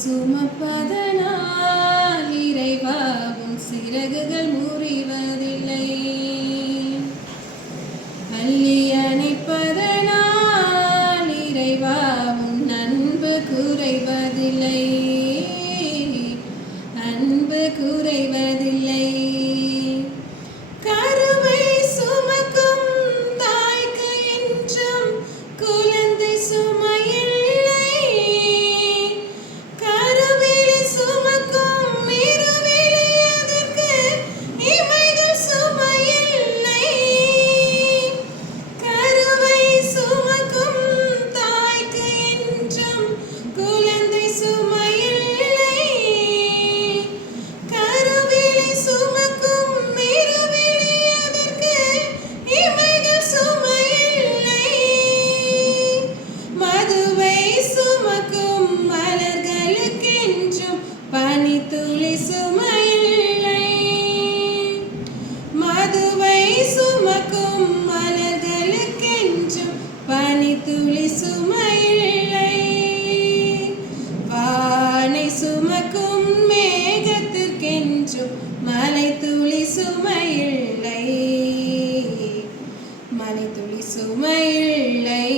சுமப்பதனால் இறைவா உன் சிறகுகள் முறிவதில்லை. அள்ளி அணைப்பதனால் இறைவா உன் அன்பு குறைவதில்லை. அன்பு குறைவதில்லை. கருவை சுமக்கும் தாய்க்கு என்றும் குழந்தை சுமையில்லை. கருவிழி சுமக்கும் இருவிழி அதற்கு இவைகள் சுமையில்லை. கருவை சுமக்கும் தாய்க்கு என்றும் குழந்தை சுமையில்லை. கருவிழி சுமக்கும் இருவிழி அதற்கு இவைகள் சுமையில்லை. மதுவை சுமக்கும் மலர்களுக்கென்றும் பனித்துளி சுமையில்லை. மதுவை சுமக்கும் மலர்களுக்கென்றும் பனித்துளி சுமையில்லை. வானை சுமக்கும் மேகத்திற்கென்றும் மலைத்துளி சுமையில்லை. மலைத்துளி சுமையில்லை.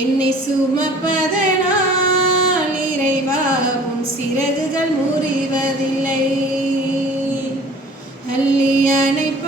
என்னை சுமப்பதனால் இறைவா உன் சிறகுகள் முறிவதில்லை. அள்ளி அணைப்ப